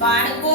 બાળકો